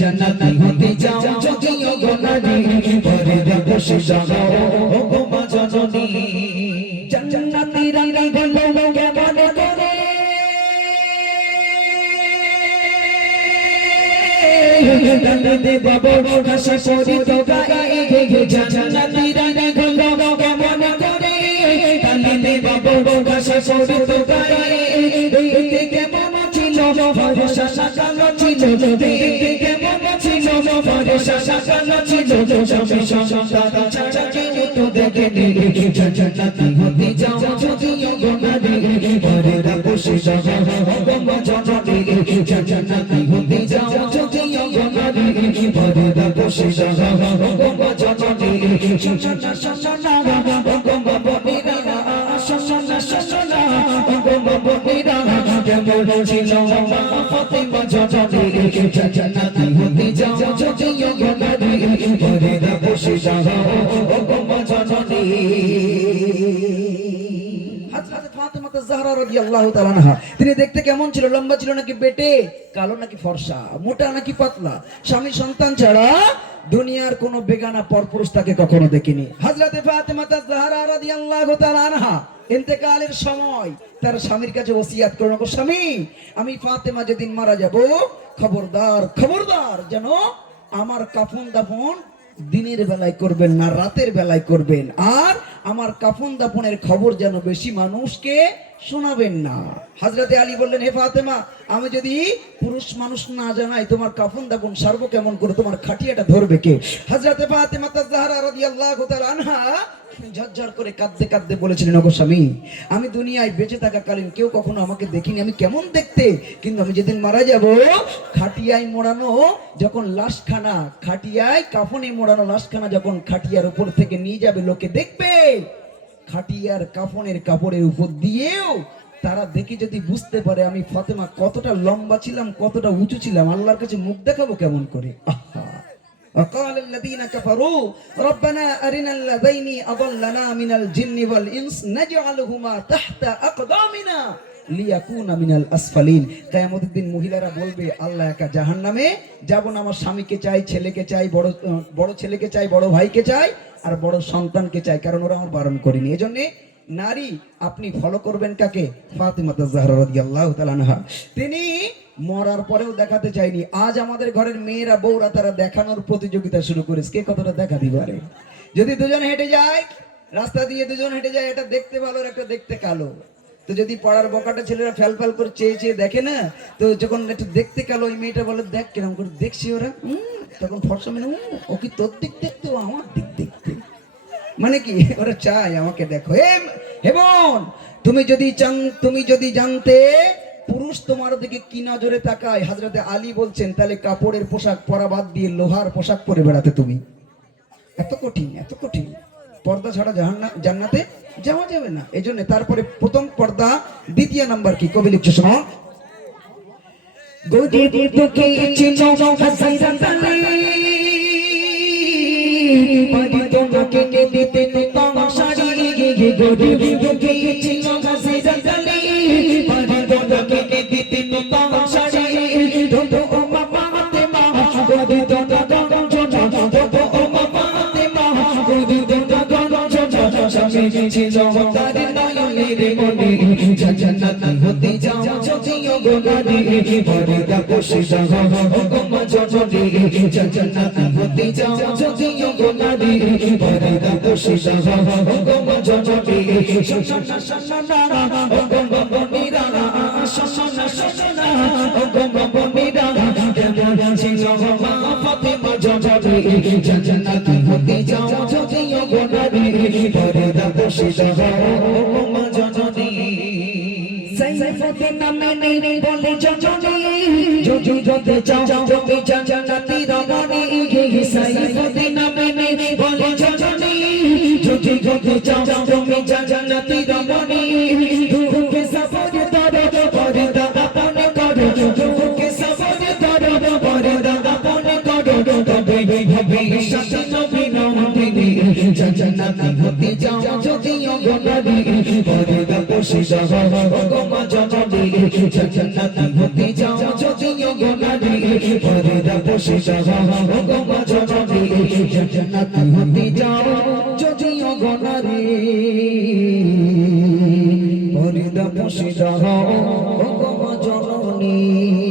জান্নাতি হতে যাও যদিও গোনারি পর্দা বসে যাও গো মা জননী জান্নাতি রানী বলো কেমন করে জান্নাতে বাবা আশা করি তো গায়ে জান্নাতি রানী বলো কেমন করে জান্নাতে বাবা আশা করি তো গায়ে কেমন ছিল ভরসা সাজানো ছিল কেমন ছিল ভরসা সাজানো ছিল সবে সংসার ছাড়া কেউ তো দেখেনি জান্নাতি হতে যাও যদিও গোনারি পর্দা বসে যাও গো মা জননী জান্নাতি হতে যাও যদিও গোনারি পর্দা বসে যাও গো মা জননী শোনা শোনা গো মা বনিরা শোনা শোনা গো মা বনিরা কেমন ছিল মা ফাতেমা জননী জান্নাতি হতে যাও যদিও গোনারি পর্দা বসে যাও গো মা জননী। হযরত ফাতেমা জাহরা রাদিয়াল্লাহু তাআলা আনহা তিনি দেখতে কেমন ছিল? লম্বা ছিল নাকি বেটে, কালো নাকি ফর্সা, মোটা নাকি পাতলা? স্বামী সন্তান ছাড়া দুনিয়ার কোনো বেগানা পরপুরুষ তাকে কখনো দেখিনি। হযরত ফাতেমা জাহরা রাদিয়াল্লাহু তাআলা আনহা ইন্তেকালের সময় তার স্বামীর কাছে ওসিয়াত করলেন, গো স্বামী, আমি ফাতেমা যেদিন মারা যাব খবরদার খবরদার যেন আমার কাফন দাফন দিনের বেলায় করবেন না, রাতের বেলায় করবেন, আর আমার কাফন দাফনের খবর যেন বেশি মানুষকে শোনাবেন না। হযরতে আলী বললেন, হে ফাতেমা, আমি যদি পুরুষ মানুষ না জানাই তোমার কাফন দাফন সারবো কেমন করে? তোমার খাটিয়াটা ধরবে কে? হযরতে ফাতেমা জাহরা রাদিয়াল্লাহু তাআলা আনহা ঝরঝর করে কাঁদতে কাঁদতে বলেছিলেন, ওগো স্বামী, আমি দুনিয়ায় বেঁচে থাকাকালীন কেউ কখনো আমাকে দেখিনি, আমি কেমন দেখতে, কিন্তু আমি যেদিন মারা যাব খাটিয়ায় মোড়ানো যখন লাশখানা, খাটিয়ায় কাফনে মোড়ানো লাশখানা যখন খাটিয়ার উপর থেকে নিয়ে যাবে লোকে দেখবে, খাটিয়ার কাফনের কাপড়ের উপর দিয়েও তারা দেখে যদি বুঝতে পারে আমি ফাতেমা কতটা লম্বা ছিলাম, কতটা উঁচু ছিলাম, আল্লাহর কাছে মুখ দেখাবো কেমন করে? আহা! وقال الذين كفروا ربنا أرنا الذين أضلنا من الجن والإنس نجعلهما تحت أقدامنا লিয়াকুনা মিনাল আসফালিন। কিয়ামতের দিন মহিলারা বলবে, আল্লাহ একা জাহান্নামে যাব না, আমার স্বামীকে চাই, ছেলেকে চাই, বড় ছেলেকে চাই, বড় ভাইকে চাই, আর বড় সন্তানকে চাই, কারণ ওরা আমার বারণ করেনি। এজন্য নারী আপনি ফলো করবেন কাকে? ফাতেমা জাহরা রাদিয়াল্লাহু তাআলা আনহা। তিনি মরার পরেও দেখাতে চাইনি। আজ আমাদের ঘরের মেয়েরা বউরা তারা দেখানোর প্রতিযোগিতা শুরু করেছে, কে কতটা দেখা দিতে পারে। যদি দুজন হেঁটে যায়, রাস্তা দিয়ে দুজন হেঁটে যায়, এটা দেখতে ভালো আর একটা দেখতে কালো, তো যদি পাড়ার বকাটা ছেলেরা ফ্যাল ফ্যাল করে চেয়ে চেয়ে দেখে না, তো যখন একটু দেখতে কালো ওই মেয়েটা বলে, দেখ কিরকম করে দেখছি ওরা, তখন ফর্সা মেনে ও কি তোর দিক দেখতে, ও আমার দিক দেখতে, মানে কি ওরা চায় আমাকে দেখো। হে বোন, তুমি যদি জানতে পুরুষ তোমার দিকে কি নজরে তাকায়, হযরতে আলী বলছেন, তাহলে কাপড়ের পোশাক পরা বাদ দিয়ে লোহার পোশাক পরে বেড়াতে তুমি। এত কঠিন, এত কঠিন। পর্দা ছাড়া জান্নাতে যাওয়া যাবে না। এজন্য তারপরে প্রথম পর্দা, দ্বিতীয় নাম্বার কি? কবি লিখছে, শোনো। জান্নাতি হতে যাও যদিও গোনারি পর্দা বসে যাও গো মা জননী জান্নাতি হতে যাও যদিও গোনারি পর্দা বসে যাও গো মা জননী শোনা শোনা গো মা বনিরা শোনা শোনা গো মা বনিরা কেমন ছিল মা ফাতেমা জননী জান্নাতি হতে যাও যদিও গোনারি পর্দা বসে যাও গো মা জননী। সাইফুদ্দিন নামে নেই বলে জননী যদি যদি চাও তুমি জান্নাতি রমণী। সাইফুদ্দিন নামে নেই বলে জননী যদি যদি চাও তুমি জান্নাতি রমণী। দুঃখে সফর করো পর্দা আপন করো, দুঃখে সফর করো পর্দা আপন করো, তবে হবে সাথে নবী নন্দিনী। জান্নাতি হতে যাও যদিও গোনারি পর্দা বসে যাও গো মা জননী জান্নাতি হতে চাও যদিও গোনারি পর্দা বসে যাও গো মা জননী জান্নাতি হতে চাও যদিও গোনারি পর্দা বসে যাও গো মা জননী